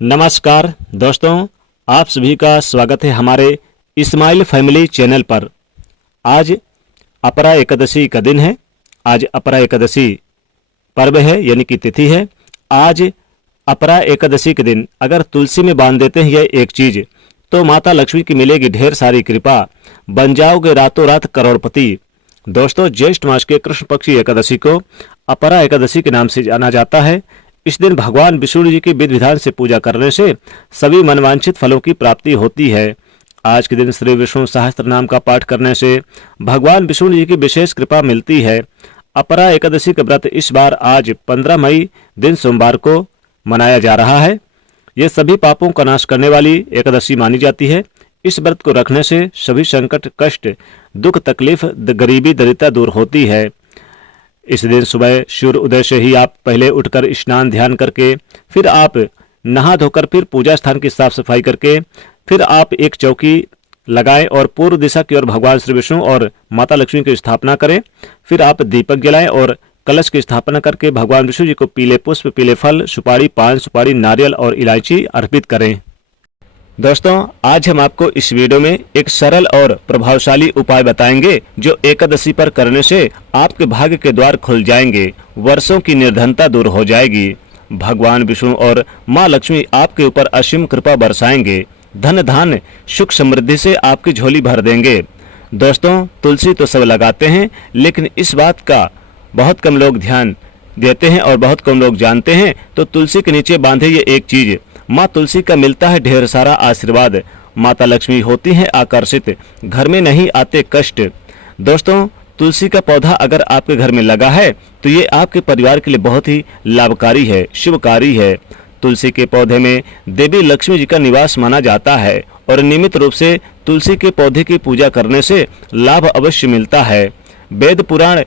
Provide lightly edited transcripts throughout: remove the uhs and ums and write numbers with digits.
नमस्कार दोस्तों, आप सभी का स्वागत है हमारे इस्माइल फैमिली चैनल पर। आज अपरा एकादशी का दिन है। आज अपरा एकादशी पर्व है, यानी कि तिथि है। आज अपरा एकादशी के दिन अगर तुलसी में बांध देते हैं यह एक चीज, तो माता लक्ष्मी की मिलेगी ढेर सारी कृपा, बन जाओगे रातों रात करोड़पति। दोस्तों, ज्येष्ठ मास के कृष्ण पक्षी एकादशी को अपरा एकादशी के नाम से जाना जाता है। इस दिन भगवान विष्णु जी की विधि विधान से पूजा करने से सभी मनवांछित फलों की प्राप्ति होती है। आज के दिन श्री विष्णु सहस्त्र नाम का पाठ करने से भगवान विष्णु जी की विशेष कृपा मिलती है। अपरा एकादशी का व्रत इस बार आज 15 मई दिन सोमवार को मनाया जा रहा है। ये सभी पापों का नाश करने वाली एकादशी मानी जाती है। इस व्रत को रखने से सभी संकट, कष्ट, दुख, तकलीफ, गरीबी, दरिद्रता दूर होती है। इस दिन सुबह सूर्य उदय से ही आप पहले उठकर स्नान ध्यान करके, फिर आप नहा धोकर, फिर पूजा स्थान की साफ सफाई करके, फिर आप एक चौकी लगाएं और पूर्व दिशा की ओर भगवान श्री विष्णु और माता लक्ष्मी की स्थापना करें। फिर आप दीपक जलाएं और कलश की स्थापना करके भगवान विष्णु जी को पीले पुष्प, पीले फल, सुपारी, पान सुपारी, नारियल और इलायची अर्पित करें। दोस्तों, आज हम आपको इस वीडियो में एक सरल और प्रभावशाली उपाय बताएंगे जो एकादशी पर करने से आपके भाग्य के द्वार खुल जाएंगे, वर्षों की निर्धनता दूर हो जाएगी, भगवान विष्णु और माँ लक्ष्मी आपके ऊपर असीम कृपा बरसाएंगे, धन धान्य सुख समृद्धि से आपकी झोली भर देंगे। दोस्तों, तुलसी तो सब लगाते हैं, लेकिन इस बात का बहुत कम लोग ध्यान देते हैं और बहुत कम लोग जानते हैं। तो तुलसी के नीचे बांधे ये एक चीज, माँ तुलसी का मिलता है ढेर सारा आशीर्वाद, माता लक्ष्मी होती है आकर्षित, घर में नहीं आते कष्ट। दोस्तों, तुलसी का पौधा अगर आपके घर में लगा है तो ये आपके परिवार के लिए बहुत ही लाभकारी है, शुभकारी है। तुलसी के पौधे में देवी लक्ष्मी जी का निवास माना जाता है और नियमित रूप से तुलसी के पौधे की पूजा करने से लाभ अवश्य मिलता है। वेद पुराण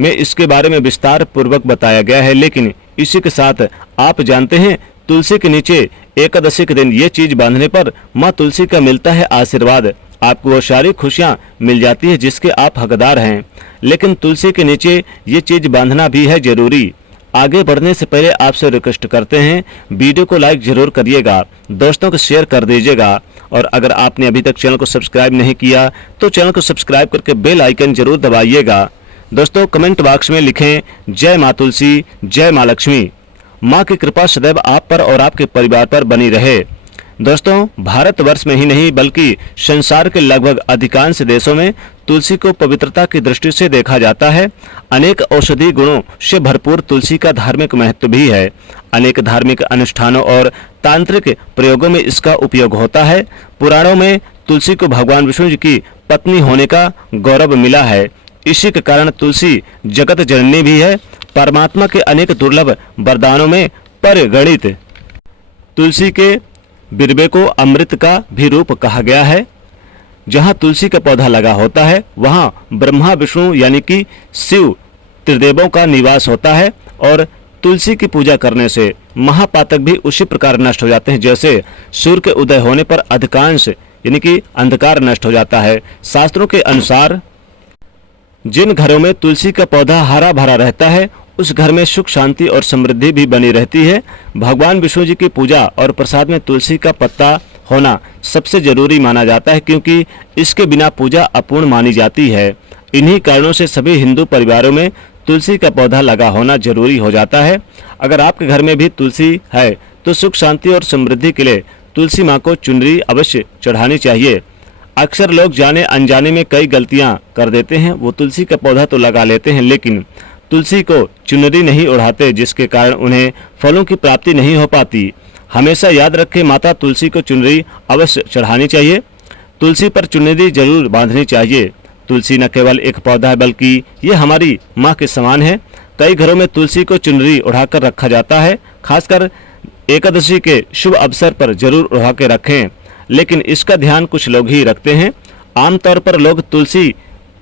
में इसके बारे में विस्तार पूर्वक बताया गया है, लेकिन इसी के साथ आप जानते हैं तुलसी के नीचे एकादशी के दिन ये चीज बांधने पर माँ तुलसी का मिलता है आशीर्वाद, आपको वो सारी खुशियाँ मिल जाती है जिसके आप हकदार हैं। लेकिन तुलसी के नीचे ये चीज बांधना भी है जरूरी। आगे बढ़ने से पहले आपसे रिक्वेस्ट करते हैं, वीडियो को लाइक जरूर करिएगा, दोस्तों को शेयर कर दीजिएगा, और अगर आपने अभी तक चैनल को सब्सक्राइब नहीं किया तो चैनल को सब्सक्राइब करके बेल आइकन जरूर दबाइएगा। दोस्तों, कमेंट बॉक्स में लिखें जय माँ तुलसी, जय माँ लक्ष्मी। माँ की कृपा सदैव आप पर और आपके परिवार पर बनी रहे। दोस्तों, भारतवर्ष में ही नहीं बल्कि संसार के लगभग अधिकांश देशों में तुलसी को पवित्रता की दृष्टि से देखा जाता है। अनेक औषधीय गुणों से भरपूर तुलसी का धार्मिक महत्व भी है। अनेक धार्मिक अनुष्ठानों और तांत्रिक प्रयोगों में इसका उपयोग होता है। पुराणों में तुलसी को भगवान विष्णु जी की पत्नी होने का गौरव मिला है। इसी के कारण तुलसी जगत जननी भी है, परमात्मा के अनेक दुर्लभ वरदानों में परिगणित। तुलसी के बिरबे को अमृत का भी रूप कहा गया है। जहाँ तुलसी का पौधा लगा होता है वहाँ ब्रह्मा विष्णु यानी कि शिव त्रिदेवों का निवास होता है, और तुलसी की पूजा करने से महापातक भी उसी प्रकार नष्ट हो जाते हैं जैसे सूर्य के उदय होने पर अधिकांश यानी कि अंधकार नष्ट हो जाता है। शास्त्रों के अनुसार जिन घरों में तुलसी का पौधा हरा भरा रहता है उस घर में सुख, शांति और समृद्धि भी बनी रहती है। भगवान विष्णु जी की पूजा और प्रसाद में तुलसी का पत्ता होना सबसे जरूरी माना जाता है, क्योंकि इसके बिना पूजा अपूर्ण मानी जाती है। इन्हीं कारणों से सभी हिंदू परिवारों में तुलसी का पौधा लगा होना जरूरी हो जाता है। अगर आपके घर में भी तुलसी है तो सुख, शांति और समृद्धि के लिए तुलसी माँ को चुनरी अवश्य चढ़ानी चाहिए। अक्सर लोग जाने अनजाने में कई गलतियां कर देते हैं। वो तुलसी का पौधा तो लगा लेते हैं लेकिन तुलसी को चुनरी नहीं ओढ़ाते, जिसके कारण उन्हें फलों की प्राप्ति नहीं हो पाती। हमेशा याद रखें, माता तुलसी को चुनरी अवश्य चढ़ानी चाहिए। तुलसी पर चुनरी जरूर बांधनी चाहिए। तुलसी न केवल एक पौधा है बल्कि ये हमारी माँ के समान है। कई घरों में तुलसी को चुनरी उड़ाकर रखा जाता है। खासकर एकादशी के शुभ अवसर पर जरूर उड़ा के रखें, लेकिन इसका ध्यान कुछ लोग ही रखते हैं। आमतौर पर लोग तुलसी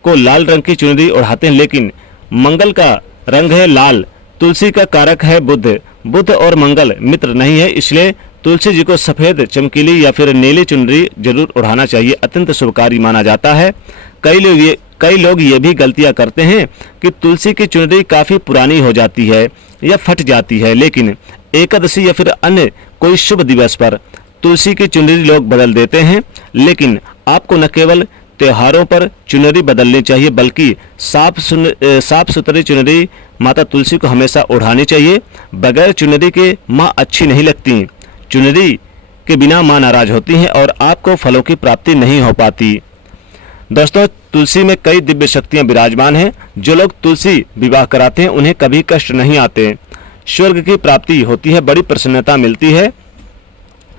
को लाल रंग की चुनरी ओढ़ाते हैं, लेकिन मंगल का रंग है लाल, तुलसी का कारक है बुध, बुध और मंगल मित्र नहीं है, इसलिए तुलसी जी को सफेद, चमकीली या फिर नीली चुनरी जरूर ओढ़ाना चाहिए। अत्यंत शुभकारी माना जाता है। कई लोग ये भी गलतियां करते हैं कि तुलसी की चुनरी काफी पुरानी हो जाती है या फट जाती है, लेकिन एकादशी या फिर अन्य कोई शुभ दिवस पर तुलसी की चुनरी लोग बदल देते हैं, लेकिन आपको न केवल त्योहारों पर चुनरी बदलनी चाहिए बल्कि साफ सुथरी चुनरी माता तुलसी को हमेशा ओढ़ानी चाहिए। बगैर चुनरी के माँ अच्छी नहीं लगती। चुनरी के बिना माँ नाराज होती हैं और आपको फलों की प्राप्ति नहीं हो पाती। दोस्तों, तुलसी में कई दिव्य शक्तियां विराजमान हैं। जो लोग तुलसी विवाह कराते हैं उन्हें कभी कष्ट नहीं आते, स्वर्ग की प्राप्ति होती है, बड़ी प्रसन्नता मिलती है।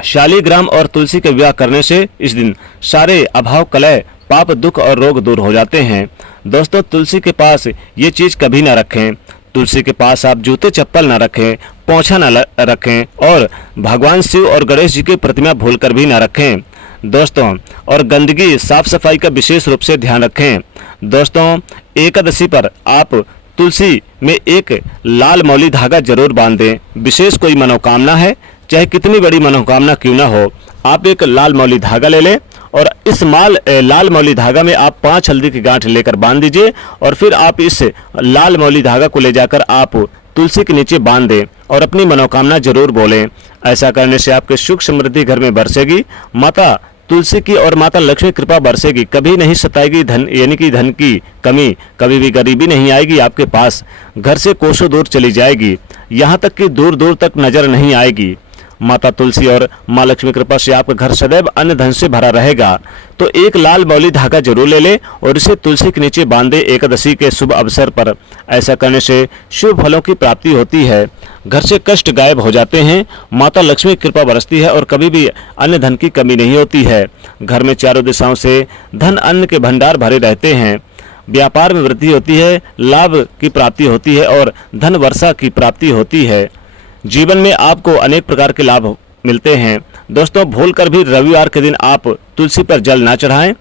शालिग्राम और तुलसी के विवाह करने से इस दिन सारे अभाव, कलह, पाप, दुख और रोग दूर हो जाते हैं। दोस्तों, तुलसी के पास ये चीज कभी ना रखें। तुलसी के पास आप जूते चप्पल ना रखें, पोंछा ना रखें और भगवान शिव और गणेश जी की प्रतिमा भूलकर भी ना रखें दोस्तों। और गंदगी, साफ सफाई का विशेष रूप से ध्यान रखें। दोस्तों, एकादशी पर आप तुलसी में एक लाल मौली धागा जरूर बांध दें। विशेष कोई मनोकामना है, चाहे कितनी बड़ी मनोकामना क्यों ना हो, आप एक लाल मौली धागा ले लें और इस लाल मौली धागा में आप 5 हल्दी की गांठ लेकर बांध दीजिए और फिर आप इस लाल मौली धागा को ले जाकर आप तुलसी के नीचे बांध दें और अपनी मनोकामना जरूर बोलें। ऐसा करने से आपके सुख समृद्धि घर में बरसेगी। माता तुलसी की और माता लक्ष्मी कृपा बरसेगी, कभी नहीं सताएगी धन, यानी कि धन की कमी, कभी भी गरीबी नहीं आएगी आपके पास। घर से कोसों दूर चली जाएगी, यहाँ तक कि दूर दूर तक नजर नहीं आएगी। माता तुलसी और माँ लक्ष्मी कृपा से आपका घर सदैव अन्न धन से भरा रहेगा। तो एक लाल मौली धागा जरूर ले ले और इसे तुलसी के नीचे बांधे एकादशी के शुभ अवसर पर। ऐसा करने से शुभ फलों की प्राप्ति होती है, घर से कष्ट गायब हो जाते हैं, माता लक्ष्मी कृपा बरसती है और कभी भी अन्न धन की कमी नहीं होती है। घर में चारों दिशाओं से धन अन्न के भंडार भरे रहते हैं, व्यापार में वृद्धि होती है, लाभ की प्राप्ति होती है और धन वर्षा की प्राप्ति होती है। जीवन में आपको अनेक प्रकार के लाभ मिलते हैं। दोस्तों, भूलकर भी रविवार के दिन आप तुलसी पर जल ना चढ़ाएं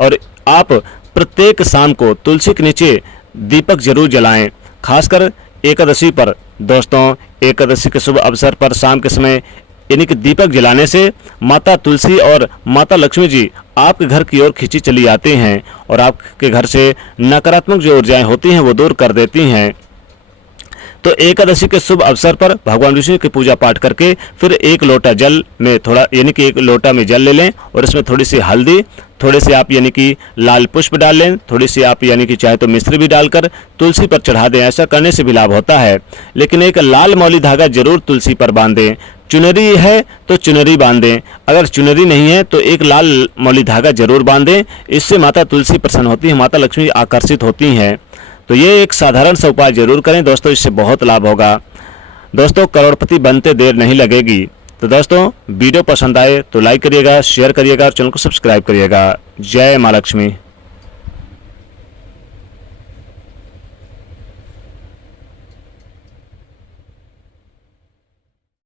और आप प्रत्येक शाम को तुलसी के नीचे दीपक जरूर जलाएं, खासकर एकादशी पर। दोस्तों, एकादशी के शुभ अवसर पर शाम के समय यानी कि दीपक जलाने से माता तुलसी और माता लक्ष्मी जी आपके घर की ओर खींची चली आती हैं और आपके घर से नकारात्मक जो ऊर्जाएं होती हैं वो दूर कर देती हैं। तो एकादशी के शुभ अवसर पर भगवान विष्णु की पूजा पाठ करके फिर एक लोटा जल में थोड़ा यानी कि एक लोटा में जल ले लें और इसमें थोड़ी सी हल्दी, थोड़े से आप यानी कि लाल पुष्प डाल लें, थोड़ी सी आप यानी कि चाहे तो मिश्री भी डालकर तुलसी पर चढ़ा दें। ऐसा करने से भी लाभ होता है, लेकिन एक लाल मौली धागा जरूर तुलसी पर बांधें। चुनरी है तो चुनरी बांधें, अगर चुनरी नहीं है तो एक लाल मौली धागा जरूर बांधें। इससे माता तुलसी प्रसन्न होती है, माता लक्ष्मी आकर्षित होती हैं। तो ये एक साधारण सा उपाय जरूर करें दोस्तों, इससे बहुत लाभ होगा। दोस्तों, करोड़पति बनते देर नहीं लगेगी। तो दोस्तों, वीडियो पसंद आए तो लाइक करिएगा, शेयर करिएगा और चैनल को सब्सक्राइब करिएगा। जय माँ लक्ष्मी।